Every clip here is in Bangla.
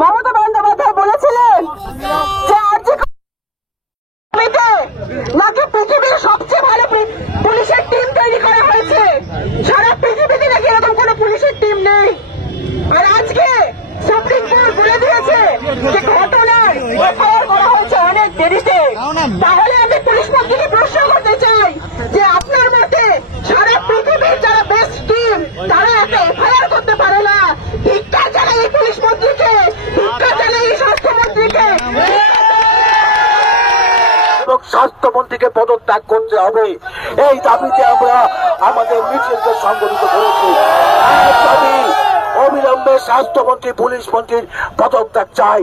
মমতা বন্দ্যোপাধ্যায় বলেছিলেন যে আরজি নাকি পৃথিবীর সবচেয়ে ভালো পুলিশের টিম তৈরি করা হয়েছে, সারা পৃথিবীতে নাকি এরকম কোন পুলিশের টিম নেই। আর আজকে সুপ্রিম কোর্ট বলে দিয়েছে যে ঘটনার এফআইআর করা হয়েছে অনেক দেরিতে। তাহলে আমি পুলিশ মন্ত্রীকে প্রশ্ন করতে চাই যে আপনার মতে সারা পৃথিবীর যারা বেস্ট টিম তারা একটা এফআইআর করতে পারে না। ধিক্কার জানাই এই পুলিশ মন্ত্রীকে, ধিক্কার জানাই এই স্বাস্থ্যমন্ত্রীকে এবং স্বাস্থ্যমন্ত্রীকে পদত্যাগ করতে হবে। এই দাবিতে আমরা আমাদের মিছিলকে সংগঠিত করেছি। অবিলম্বে স্বাস্থ্যমন্ত্রী পুলিশ মন্ত্রীর পদত্যাগ চাই।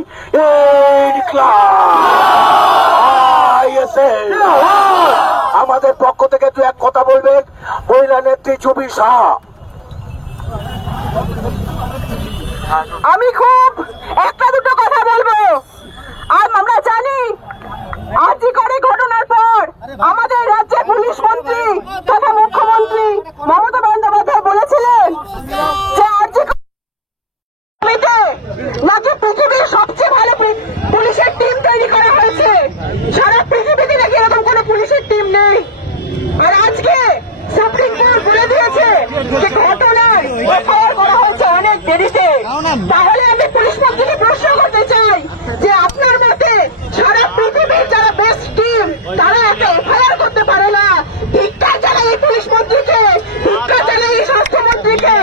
আমাদের পক্ষ থেকে দু এক কথা বলবেন মহিলা নেত্রী ছবি শাহ। আমি খুব একটা দুটো কথা বলবো। আর আমরা জানি আরজি করে ঘটনার পর আমাদের রাজ্যের পুলিশ মন্ত্রী তথা মুখ্যমন্ত্রী মমতা বন্দ্যোপাধ্যায় বলেছিলেন যে আরজি নাকি পৃথিবীর সবচেয়ে ভালো পুলিশের টিম তৈরি করা হয়েছে, সারা পৃথিবীতে নাকি এরকম কোন পুলিশের টিম নেই। আর আজকে সুপ্রিম কোর্ট বলে দিয়েছে যে ঘটনার এফআইআর করা হয়েছে অনেক দেরিতে। তাহলে আমি পুলিশ মন্ত্রীকে প্রশ্ন করতে চাই যে আপনার মতে সারা পৃথিবীর যারা বেস্ট টিম তারা একটা এফআইআর করতে পারে না। ধিক্কার জানাই এই পুলিশ মন্ত্রীকে, ধিক্কার জানাই এই স্বাস্থ্যমন্ত্রীকে।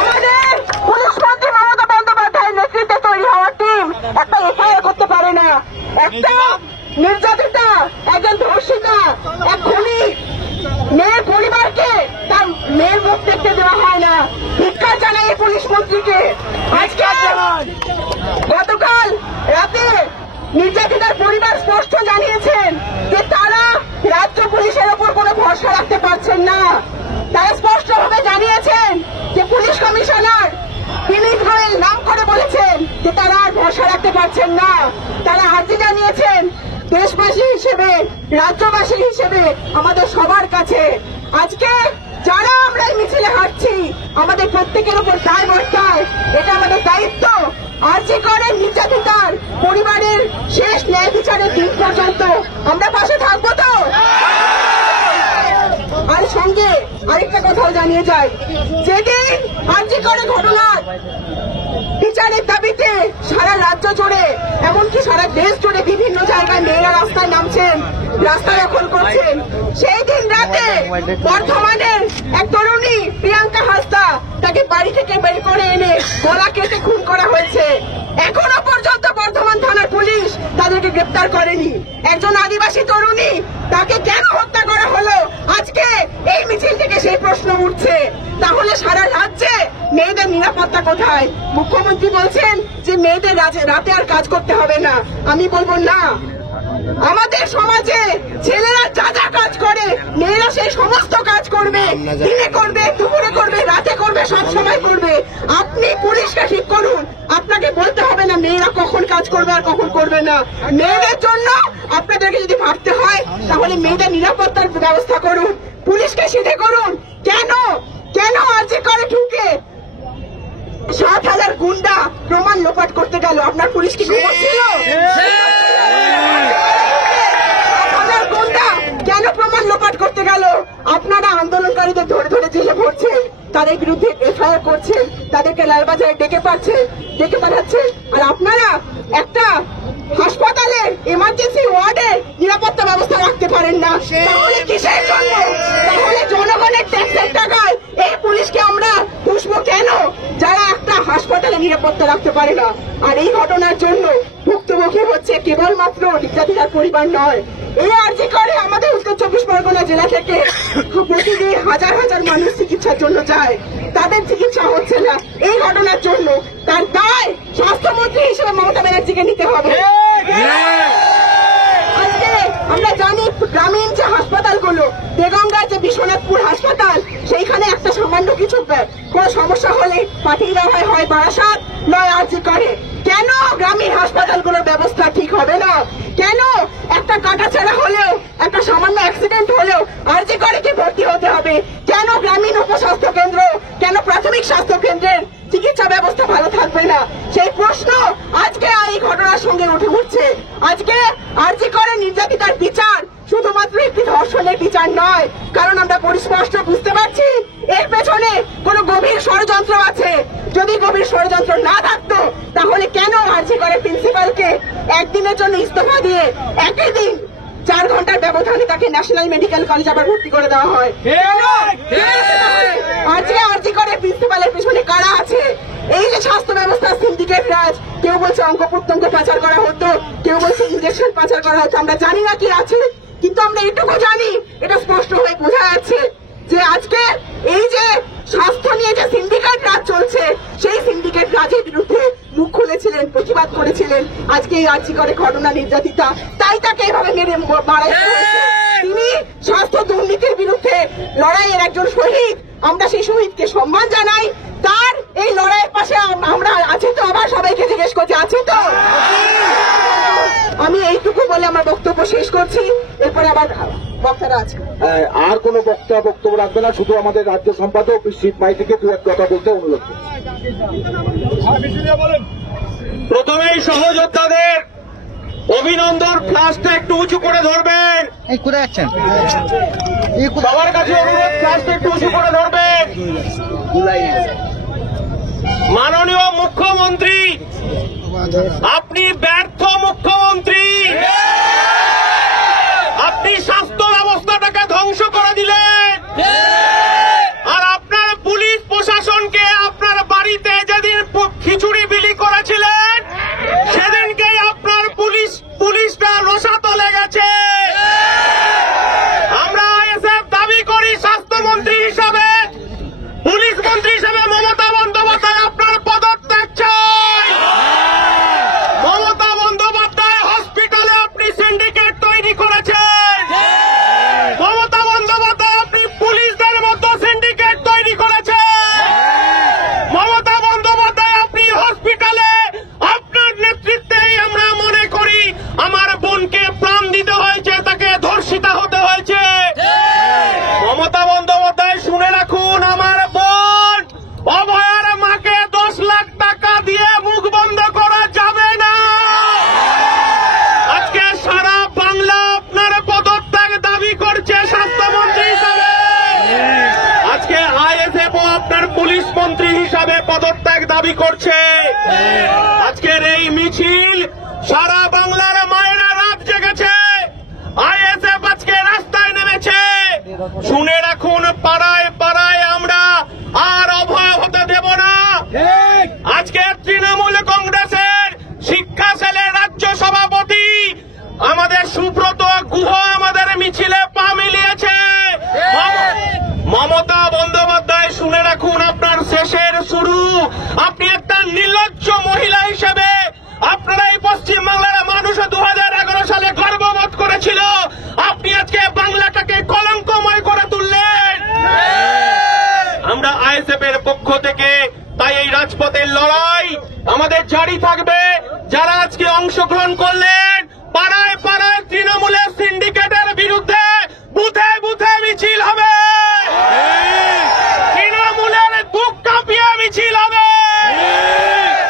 আমাদের পুলিশ মন্ত্রী মমতা বন্দ্যোপাধ্যায়ের নেতৃত্বে তৈরি হওয়া টিম একটা এফআইআর করতে পারে না। একটা নির্যাতিতা, একজন ধর্ষিতা, এক খুনি মেয়ের পরিবারকে তার মেয়ের মুখ দেখতে দেওয়া হয় না। ধিক্কার জানাই এই পুলিশ মন্ত্রীকে। আজকে গতকাল রাতে নির্যাতিতার পরিবার স্পষ্ট জানিয়েছেন যে তারা রাজ্য পুলিশের ওপর কোনো ভরসা রাখতে পারছেন না। তারা স্পষ্টভাবে জানিয়েছেন যে পুলিশ কমিশনার বিনীত গোয়েল নাম করে বলেছেন যে তারা আর ভরসা রাখতে পারছেন না। তারা আর্জি জানিয়েছেন দেশবাসী হিসেবে, রাজ্যবাসী হিসেবে আমাদের সবার কাছে আজকে যারা আমরা এই মিছিলে হাঁটছি আমাদের প্রত্যেকের উপর দায়বদ্ধতায় এটা আমাদের দায়িত্ব। আরজি করে নির্যাতিতার পরিবারের শেষ ন্যায় বিচারের দিন পর্যন্ত আমরা পাশে থাকবো তো। আর সঙ্গে আরেকটা কথাও জানিয়ে যাই, যেদিন আরজি করে ঘটনার বিচারের দাবিতে সারা রাজ্য জুড়ে এমনকি সারা দেশ জুড়ে বিভিন্ন জায়গায় মেয়েরা রাস্তায় নামছেন, রাস্তা দখল করছেন, সেই দিন রাতে বর্ধমানের এক তরুণী প্রিয়াঙ্কা হাসদা তাকে বাড়ি থেকে বের করে এনে গলা কেটে খুন করা হয়েছে। এখনো পর্যন্ত বর্ধমান থানার পুলিশ তাদেরকে গ্রেপ্তার করেনি। একজন আদিবাসী তরুণী, তাকে কেন হত্যা করা হলো আজকে এই মিছিল থেকে সেই প্রশ্ন উঠছে। তাহলে সারা রাজ্যে মেয়েদের নিরাপত্তা কোথায়? মুখ্যমন্ত্রী বলছেন যে মেয়েদের রাতে আর কাজ করতে হবে না। আমি বলবো না, আমাদের সমাজে ছেলেরা যা যা কাজ করে মেয়েরা সেই সমস্ত কাজ করবে, দিনে করবে, দুপুরে করবে, রাতে করবে, সব সময় করবে। আপনি পুলিশকে ঠিক করুন, আপনাকে বলতে হবে না মেয়েরা কখন কাজ করবে আর কখন করবে না। মেয়েদের জন্য আপনাদেরকে যদি ভাবতে হয় তাহলে মেয়েদের নিরাপত্তার ব্যবস্থা করুন, পুলিশকে সিধে করুন। কেন আরজি করে ঢুকে 7,000 গুন্ডা প্রমাণ লোপাট করতে গেল? আপনার পুলিশ কি ঘুমাচ্ছিল? 7,000 গুন্ডা কেন প্রমাণ লোপাট করতে গেল? আপনারা আন্দোলনকারীদের ধরে ধরে জেলে ভরছেন, তাদের বিরুদ্ধে এফআইআর করছেন, তাদেরকে লালবাজারে ডেকে পাঠাচ্ছেন। আর আপনারা একটা হাসপাতালের এমার্জেন্সি ওয়ার্ডের নিরাপত্তা ব্যবস্থা রাখতে পারেন না। তাহলে কিসের জন্য? তাহলে জনগণের ট্যাক্সের টাকায় এই পুলিশকে আমরা পুষবো কেন, যারা একটা হাসপাতালে নিরাপত্তা রাখতে পারে না? আর এই ঘটনার জন্য ভুক্তভোগী হচ্ছে কেবলমাত্র নির্যাতিতার পরিবার নয়, এই আরজি করে আমাদের উত্তর 24 পরগনা জেলা থেকে প্রতিদিন হাজার হাজার মানুষ চিকিৎসার জন্য যায়, তাদের চিকিৎসা হচ্ছে না। এই ঘটনার জন্য তার দায় স্বাস্থ্যমন্ত্রী হিসেবে মমতা ব্যানার্জিকে নিতে হবে। আজকে আমরা জানি গ্রামীণ যে হাসপাতালগুলো, দেগঙ্গার যে বিশ্বনাথপুর হাসপাতাল, সেইখানে একটা সামান্য কিছু কোন সমস্যা হলে পাঠিয়ে দেওয়া হয় বারাসাত নয় আরজি করে। কেন গ্রামীণ হাসপাতালগুলোর ব্যবস্থা ঠিক হবে না? কেন একটা কাটাছেঁড়া হলেও, একটা সামান্য অ্যাক্সিডেন্ট হলেও আরজি করে কি ভর্তি হতে হবে? কেন গ্রামীণ উপস্বাস্থ্য কেন্দ্র, কেন প্রাথমিক স্বাস্থ্য কেন্দ্রের চিকিৎসা চিকিৎসা ব্যবস্থা ভালো থাকবে না? সেই প্রশ্ন আজকে এই ঘটনার সঙ্গে উঠে উঠছে। আজকে আরজি করে নির্যাতিতার বিচার শুধুমাত্র একটি ধর্ষণের বিচার নয়, কারণ আমরা পরিস্পষ্ট বুঝতে পারছি এর পেছনে কোন গভীর ষড়যন্ত্র আছে। যদি গভীর ষড়যন্ত্র না থাকতো তাহলে কেন আরজি করে প্রিন্সিপালকে একদিনের জন্য ইস্তফা দিয়ে একই দিন 4 ঘন্টার ব্যবধানে তাকে ন্যাশনাল মেডিকেল কলেজ আবার ভর্তি করে দেওয়া হয়? আজকে আরজি করে প্রিন্সিপালের পেছনে কারা আছে? এই যে স্বাস্থ্য ব্যবস্থা সিন্ডিকেট রাজ, কেউ বলছে অঙ্ক প্রত্যঙ্গ পাচার করা হতো, কেউ বলছে ইঞ্জেকশন পাচার করা হতো, আমরা জানি না কি আছে, কিন্তু আমরা এটুকু জানি, এটা স্পষ্ট হয়ে বোঝা যাচ্ছে যে আজকে এই যে স্বাস্থ্য নিয়ে যে সিন্ডিকেট রাজ চলছে, সেই সিন্ডিকেট রাজের বিরুদ্ধে মুখ খুলেছিলেন, প্রতিবাদ করেছিলেন আজকে এই আরজি করে ঘটনা নির্যাতিতা, তাই তাকে এভাবে মেরে মারা হয়েছে। তিনি স্বাস্থ্য দুর্নীতির বিরুদ্ধে লড়াইয়ের একজন শহীদ, আমরা সেই শহীদকে সম্মান জানাই। তার এই লড়াইয়ের পাশে আমরা আছি তো? আবার সবাইকে জিজ্ঞেস করছি, আছি তো? আমি এইটুকু বলে আমার বক্তব্য শেষ করছি, এরপরে আবার বক্তারা আছে। আর কোনো বক্তব্য রাখবে না, শুধু আমাদের রাজ্য সম্পাদক বিশ্বজিৎ মাইতিকে দু এক কথা বলতে অনুরোধ করছি। প্রথমেই সহযোদ্ধাদের অভিনন্দন, ফ্লাশটা একটু উঁচু করে ধরবেন। কোথায় যাচ্ছেন? সবার কাছে অনুরোধ, ফ্লাশটা একটু উঁচু করে ধরবেন। মাননীয় মুখ্যমন্ত্রী, আপনি ব্যর্থ মুখ্যমন্ত্রী। আপনি স্বাস্থ্য ব্যবস্থাটাকে ধ্বংস করে দিলেন, আর আপনার পুলিশ প্রশাসনকে আপনার বাড়িতে যেদিন খিচুড়ি বিলি করেছিলেন সেদিনকেই আপনার পুলিশটা রসাতলে গেছে। আমরা আইএসএফ দাবি করি স্বাস্থ্যমন্ত্রী হিসাবে, পুলিশ মন্ত্রী হিসাবে মমতা বন্দ্যোপাধ্যায় আপনার পদত্যাগ চাই। মমতা বন্দ্যোপাধ্যায় হসপিটালে আপনি সিন্ডিকেট তৈরি করেছেন। মমতা বন্দ্যোপাধ্যায় আপনি পুলিশদের মতো সিন্ডিকেট তৈরি করেছেন। মমতা বন্দ্যোপাধ্যায় আপনি হসপিটালে আপনার নেতৃত্বেই আমরা মনে করি আমার বোনকে প্রাণ দিতে হয়েছে, তাকে ধর্ষিতা হতে হয়েছে। মমতা বন্দ্যোপাধ্যায় শুনে রাখুন, আমার বোন অভয়ার মাকে 10 লাখ টাকা দিয়ে মুখ বন্ধ করা যাবে না। আজকে সারা বাংলা আপনার পদত্যাগ দাবি করছে স্বাস্থ্যমন্ত্রী হিসাবে। আজকে আইএসএফ ও আপনার পুলিশ মন্ত্রী হিসাবে পদত্যাগ দাবি করছে। আজকের এই মিছিল সারা বাংলার মায়েরা রাত জেগেছে, আইএসএফ আজকে রাস্তায় নেমেছে। শুনে রাখুন, পাড়ায় পাড়ায় আমরা আর অভয় হতে দেব না। আজকে তৃণমূল কংগ্রেসের শিক্ষা সেলের রাজ্য সভাপতি আমাদের সুব্রত গুহ আমাদের মিছিলে পা মিলিয়েছে। মমতা বন্দ্যোপাধ্যায় শুনে রাখুন, আপনার শেষের শুরু। আপনি একটা নির্লজ্জ মহিলা হিসেবে আপনারা এই পশ্চিমবাংলার মানুষ 2011 সালে গর্ববোধ করেছিল, আপনি আজকে বাংলাটাকে কলঙ্কময় করে তুললেন। আমরা আইএসএফ এর পক্ষ থেকে তাই এই রাজপথের লড়াই আমাদের জারি থাকবে। যারা আজকে অংশগ্রহণ করলেন, পাড়ায় পাড়ায় তৃণমূলের সিন্ডিকেটের বিরুদ্ধে বুথে বুথে মিছিল হবে, তৃণমূলের বুক কাঁপিয়ে মিছিল হবে,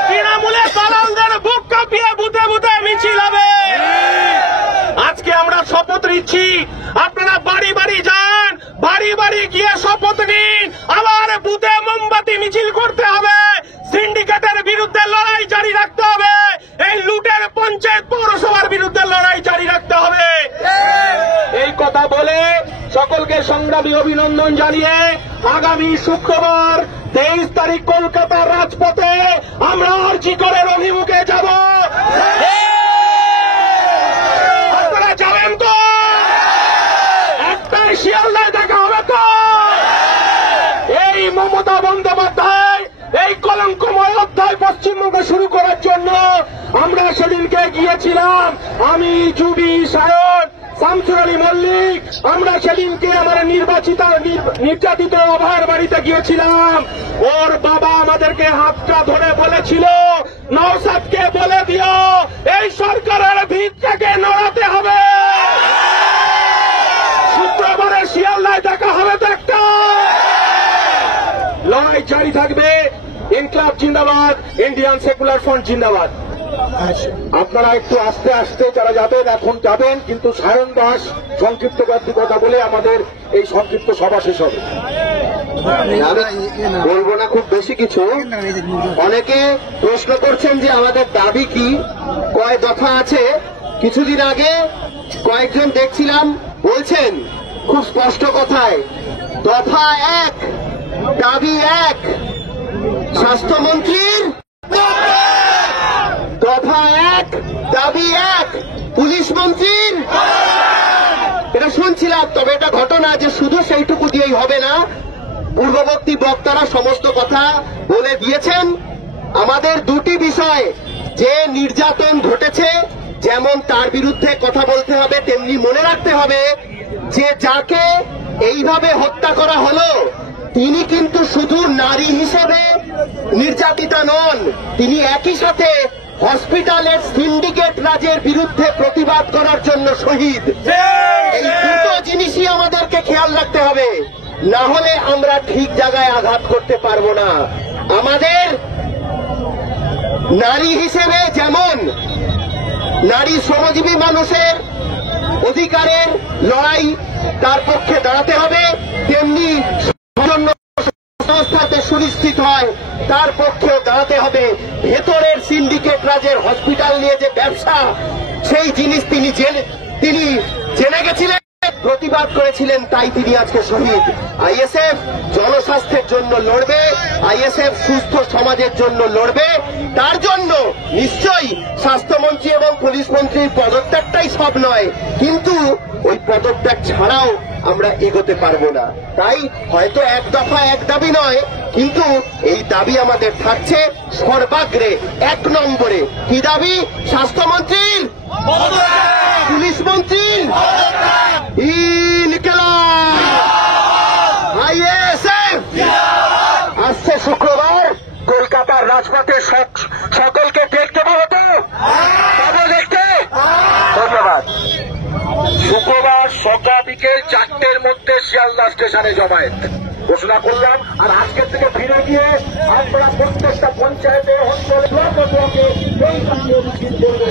তৃণমূলের দালালদের বুক কাঁপিয়ে বুথে বুথে মিছিল হবে। আজকে আমরা শপথ নিচ্ছি, আপনারা বাড়ি বাড়ি যান, বাড়ি বাড়ি গিয়ে শপথ নিন। আবার বুথে মোমবাতি মিছিল করতে হবে, সিন্ডিকেটের বিরুদ্ধে লড়াই জারি রাখতে হবে, এই লুটের পঞ্চায়েত পৌরসভার বিরুদ্ধে লড়াই জারি রাখতে হবে। এই কথা বলে সকলকে সংগ্রামী অভিনন্দন জানিয়ে আগামী শুক্রবার 23 তারিখ কলকাতার রাজপথে আমরা আরজি করের অভিমুখে যাব। আপনারা যাবেন তো? একটাই শিয়ালদায় দেখা হবে তো? এই মমতা বন্দ্যোপাধ্যায় এই কলঙ্কময় অধ্যায় পশ্চিমবঙ্গে শুরু করার জন্য আমরা সেদিনকে গিয়েছিলাম, আমি, জুবি, সায়ন, শামসুর আলী মল্লিক, আমরা সেদিনকে আমার নির্যাতিত অভয়ের বাড়িতে গিয়েছিলাম। ওর বাবা আমাদেরকে হাতটা ধরে বলেছিল, নওশাদকে বলে দিও এই সরকারের ভিতটাকে নড়াতে হবে। শুক্রবারে শিয়ালদায় দেখা হবে তো? একটা লড়াই জারি থাকবে, ইনকলাব জিন্দাবাদ, ইন্ডিয়ান সেকুলার ফ্রন্ট জিন্দাবাদ। আপনারা একটু আস্তে আস্তে যারা যাবেন এখন যাবেন, কিন্তু সায়ন দাস সংক্ষিপ্ত কয়েকটি কথা বলে আমাদের এই সংক্ষিপ্ত সভা শেষ হবে। বলবো না খুব বেশি কিছু। অনেকে প্রশ্ন করছেন যে আমাদের দাবি কি, কয় দফা আছে। কিছুদিন আগে কয়েকজন দেখছিলাম বলছেন খুব স্পষ্ট কথায়, দফা 1, দাবি 1 স্বাস্থ্যমন্ত্রীর, দফা 1, দাবি 1 পুলিশ মন্ত্রীর। এটা শুনছিলাম, তবে এটা ঘটনা যে শুধু সেইটুকু দিয়েই হবে না। পূর্ববর্তী বক্তারা সমস্ত কথা বলে দিয়েছেন। আমাদের দুটি বিষয়, যে নির্যাতন ঘটেছে যেমন তার বিরুদ্ধে কথা বলতে হবে, তেমনি মনে রাখতে হবে যে যাকে এইভাবে হত্যা করা হলো তিনি কিন্তু শুধু নারী হিসেবে নির্যাতিতা নন, তিনি একই সাথে হসপিটালের সিন্ডিকেট রাজের বিরুদ্ধে প্রতিবাদ করার জন্য শহীদ। এই দুটো জিনিসই আমাদেরকে খেয়াল রাখতে হবে, না হলে আমরা ঠিক জায়গায় আঘাত করতে পারবো না। আমাদের নারী হিসেবে যেমন নারী শ্রমজীবী মানুষের অধিকারের লড়াই তার পক্ষে দাঁড়াতে হবে, তেমনি সংস্থাতে সুনিশ্চিত হয় তার পক্ষেও দাঁড়াতে হবে। ভেতরের সিন্ডিকেট রাজের হসপিটাল নিয়ে যে ব্যবসা, সেই জিনিস তিনি জেনে গেছিলেন, প্রতিবাদ করেছিলেন, তাই তিনি আজকে শহীদ। আইএসএফ জনস্বাস্থ্যের জন্য লড়বে, আইএসএফ সুস্থ সমাজের জন্য লড়বে। তার জন্য নিশ্চয়ই স্বাস্থ্যমন্ত্রী এবং পুলিশ মন্ত্রীর পদত্যাগটাই সব নয়, কিন্তু ওই পদত্যাগ ছাড়াও আমরা এগোতে পারবো না। তাই হয়তো 1 দফা 1 দাবি নয়, কিন্তু এই দাবি আমাদের থাকছে সর্বাগ্রে 1 নম্বরে। কি দাবি? স্বাস্থ্যমন্ত্রীর, পুলিশ মন্ত্রীর আইএসএফ। আসছে শুক্রবার কলকাতার রাজপথে সকলকে দেখতে পাবো তো, পাবো দেখতে। ধন্যবাদ। শুক্রবার সকাল বিকেল 4টের মধ্যে শিয়ালদা স্টেশনে জমায়েত ঘোষণা করলাম। আর আজকের থেকে ফিরে গিয়ে আমরা প্রত্যেকটা পঞ্চায়েতের অঞ্চলে ব্লকে এই কার্যক্রম করবো।